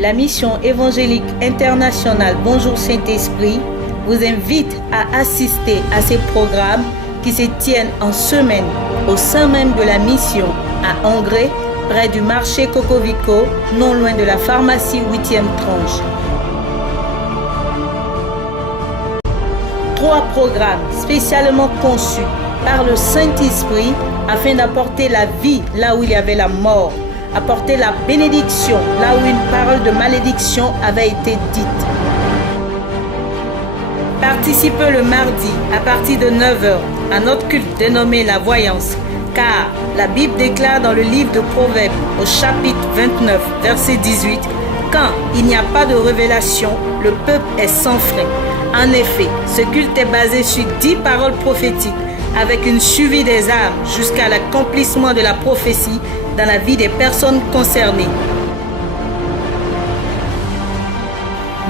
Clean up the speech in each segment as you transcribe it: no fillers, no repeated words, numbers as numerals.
La mission évangélique internationale Bonjour Saint-Esprit vous invite à assister à ces programmes qui se tiennent en semaine au sein même de la mission à Angré, près du marché Cocovico, non loin de la pharmacie 8e tranche. 3 programmes spécialement conçus par le Saint-Esprit afin d'apporter la vie là où il y avait la mort, apporter la bénédiction là où une parole de malédiction avait été dite. Participez le mardi à partir de 9h à notre culte dénommé la voyance, car la Bible déclare dans le livre de Proverbes au chapitre 29, verset 18, « Quand il n'y a pas de révélation, le peuple est sans frein. » En effet, ce culte est basé sur 10 paroles prophétiques avec une suivi des âmes jusqu'à l'accomplissement de la prophétie dans la vie des personnes concernées.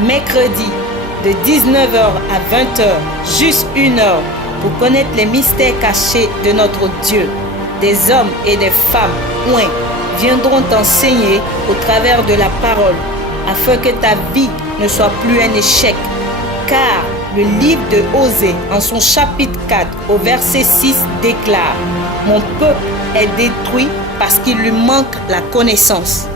Mercredi, de 19h à 20h, juste 1 heure, pour connaître les mystères cachés de notre Dieu. Des hommes et des femmes, viendront t'enseigner au travers de la parole, afin que ta vie ne soit plus un échec. Car le livre de Osée, en son chapitre 4, au verset 6, déclare « Mon peuple est détruit parce qu'il lui manque la connaissance. »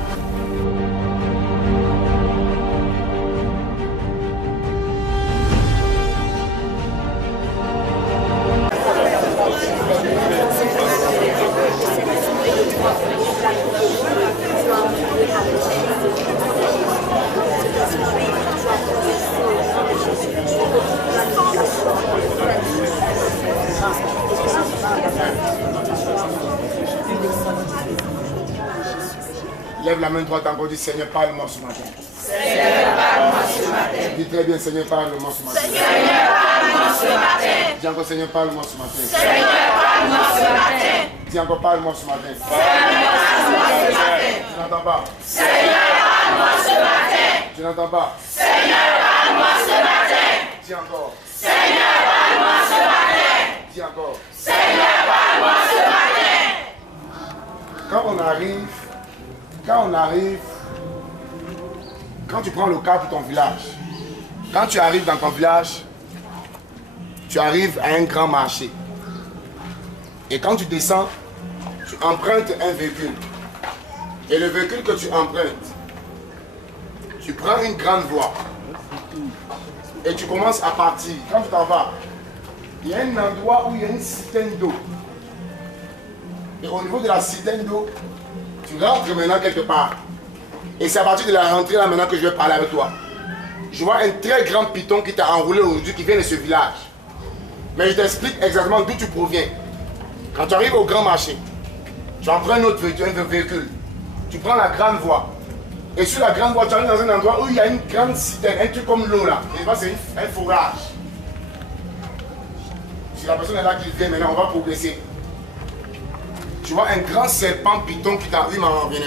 Lève la main droite encore, dis Seigneur, parle-moi ce matin. Seigneur, parle-moi ce matin. Dis très bien, Seigneur, parle-moi ce matin. Seigneur, parle-moi ce matin. Dis encore, Seigneur, parle-moi ce matin. Seigneur, parle-moi ce matin. Dis encore, parle-moi ce matin. Seigneur, parle-moi ce matin. Je n'entends pas. Seigneur, parle-moi ce matin. Je n'entends pas. Seigneur, parle-moi ce matin. Dis encore. Seigneur, parle-moi ce matin. Dis encore. Seigneur, parle-moi ce matin. Quand tu prends le cas pour ton village, quand tu arrives dans ton village, tu arrives à un grand marché. Et quand tu descends, tu empruntes un véhicule. Et le véhicule que tu empruntes, tu prends une grande voie. Et tu commences à partir. Quand tu t'en vas, il y a un endroit où il y a une citerne d'eau. Et au niveau de la citerne d'eau, tu rentres maintenant quelque part. Et c'est à partir de la rentrée là maintenant que je vais parler avec toi. Je vois un très grand python qui t'a enroulé aujourd'hui, qui vient de ce village. Mais je t'explique exactement d'où tu proviens. Quand tu arrives au grand marché, tu empruntes un autre véhicule. Tu prends la grande voie. Et sur la grande voie, tu arrives dans un endroit où il y a une grande citerne, un truc comme l'eau là. Et là, c'est un forage. Si la personne est là qui vient maintenant, on va progresser. Tu vois un grand serpent python qui t'arrive en venant.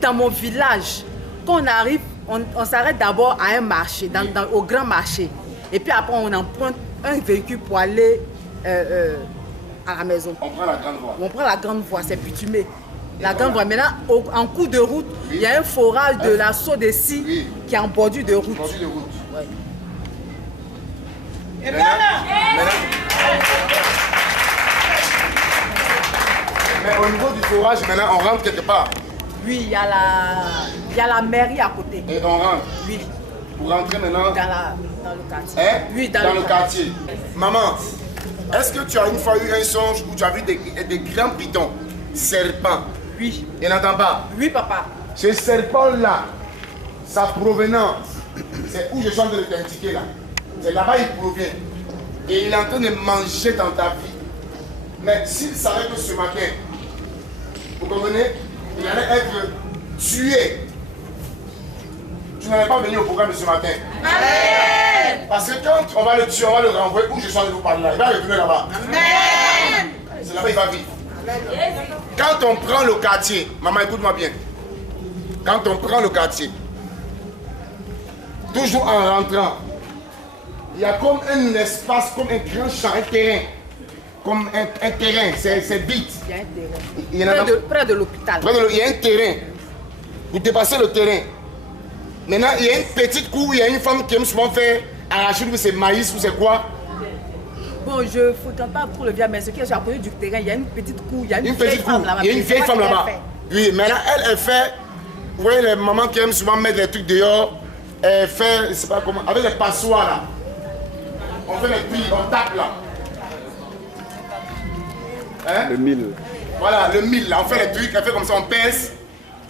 Dans mon village, quand on arrive, on s'arrête d'abord à un marché, au grand marché. Et puis après, on emprunte un véhicule pour aller à la maison. On prend la grande voie. On prend la grande voie, c'est bitumé. La grande voie. Maintenant, en cours de route, il y a un forage de la Saut des Scies qui est en bordure de route. En bordure de route. Ouais. Et mais au niveau du forage, maintenant, on rentre quelque part. Oui, il y a la mairie à côté. Et on rentre. Oui. Pour rentrer maintenant Dans le quartier. Hein? Oui, dans le quartier. Maman, est-ce que tu as une fois eu un songe où tu as vu des grands pythons, serpents? Oui. Et n'entends pas? Oui, papa. Ce serpent-là, sa provenance, c'est où je suis en train de t'indiquer là. C'est là-bas il provient. Et il est en train de manger dans ta vie. Mais s'il savait que ce matin, vous comprenez, il allait être tué, tu n'allais pas venir au programme de ce matin. Amen. Parce que quand on va le tuer, on va le renvoyer où je suis en train de vous parler là. Il va retourner là-bas. Amen. C'est là-bas il va vivre. Quand on prend le quartier, maman écoute-moi bien. Quand on prend le quartier, toujours en rentrant, il y a comme un espace, comme un grand champ, un terrain. comme un terrain, c'est vide. Il y a un terrain. Près de l'hôpital. Il y a un terrain. Vous dépassez le terrain. Maintenant, il y a une petite cour où il y a une femme qui aime souvent faire arracher c'est maïs ou c'est quoi. Bon, je ne fréquente pas pour le vieux, mais ce qui est à côté du terrain, il y a une petite cour, il y a une vieille femme là-bas. Il y a une vieille femme là-bas. Oui, maintenant, elle fait. Vous voyez les mamans qui aiment souvent mettre les trucs dehors, elle fait, je ne sais pas comment, avec les passoires là. On fait les prix, on tape là. Hein? Le 1000. Voilà, le 1000 là, on fait les trucs, elle fait comme ça, on pèse.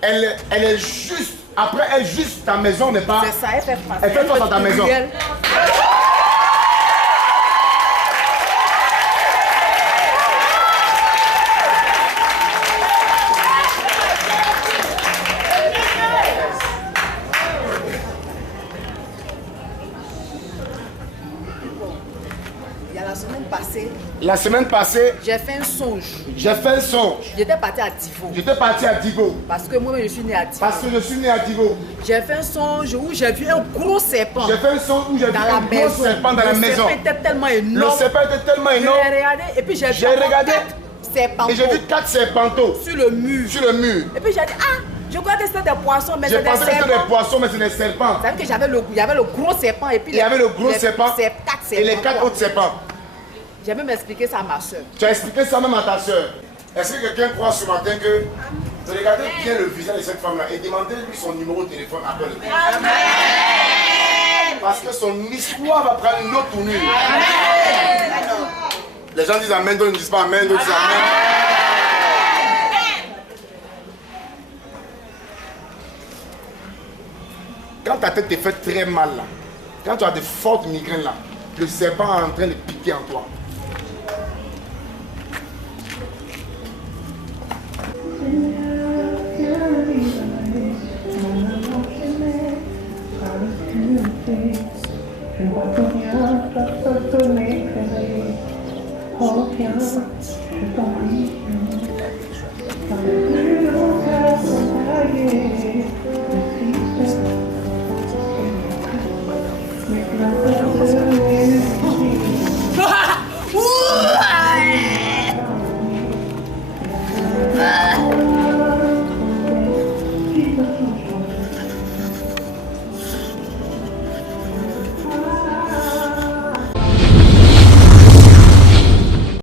Elle est juste, après elle juste ta maison n'est pas. C'est ça, elle fait face. Elle fait face à ta maison. La semaine passée, j'ai fait un songe. J'étais parti à Divo. Parce que moi, je suis né à Divo. J'ai fait un songe où j'ai vu un gros serpent. J'ai fait un songe où j'ai vu un gros serpent dans la maison. Le serpent était tellement énorme. Le serpent était tellement énorme. J'ai regardé et puis j'ai regardé 4 serpentaux. Et j'ai vu 4 serpentaux. Sur le mur. Et puis j'ai dit, je crois que c'était des poissons, mais c'est des serpents. J'ai pensé que c'était des poissons, mais c'est des serpents. Ça veut dire qu'il y avait le gros serpent et puis il y avait le gros serpent et les 4 autres serpents. J'ai même expliqué ça à ma soeur. Tu as expliqué ça même à ta soeur. Est-ce que quelqu'un croit ce matin que regardez bien le visage de cette femme-là et demandez-lui son numéro de téléphone après le coup. Amen. Parce que son histoire va prendre une autre tournure. Amen. Les gens disent Amen, d'autres ne disent pas Amen, d'autres disent Amen. Quand ta tête te fait très mal là, quand tu as des fortes migraines là, le serpent est en train de piquer en toi.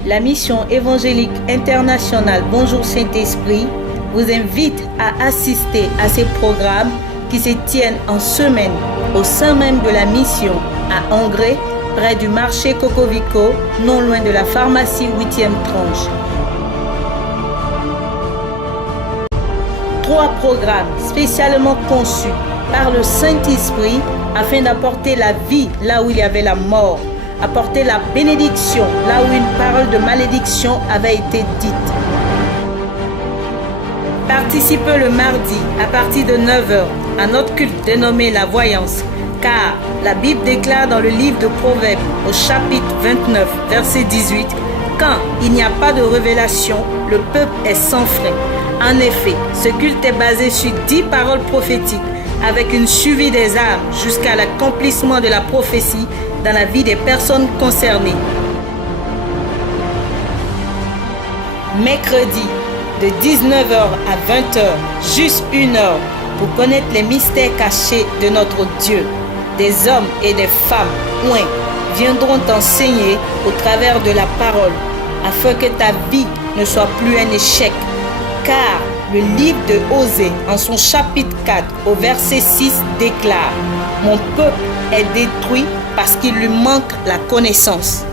La mission évangélique internationale Bonjour Saint-Esprit vous invite à assister à ces programmes qui se tiennent en semaine au sein même de la mission à Angré, près du marché Cocovico, non loin de la pharmacie 8e tranche. 3 programmes spécialement conçus par le Saint-Esprit afin d'apporter la vie là où il y avait la mort, apporter la bénédiction là où une parole de malédiction avait été dite. Participez le mardi à partir de 9h à notre culte dénommé la voyance, car la Bible déclare dans le livre de Proverbes au chapitre 29 verset 18, quand il n'y a pas de révélation, le peuple est sans frein. En effet, ce culte est basé sur 10 paroles prophétiques avec une suivi des âmes jusqu'à l'accomplissement de la prophétie dans la vie des personnes concernées. Mercredi, de 19h à 20h, juste 1 heure, pour connaître les mystères cachés de notre Dieu. Des hommes et des femmes, viendront t'enseigner au travers de la parole, afin que ta vie ne soit plus un échec. Car le livre de Osée, en son chapitre 4, au verset 6, déclare « Mon peuple est détruit parce qu'il lui manque la connaissance. »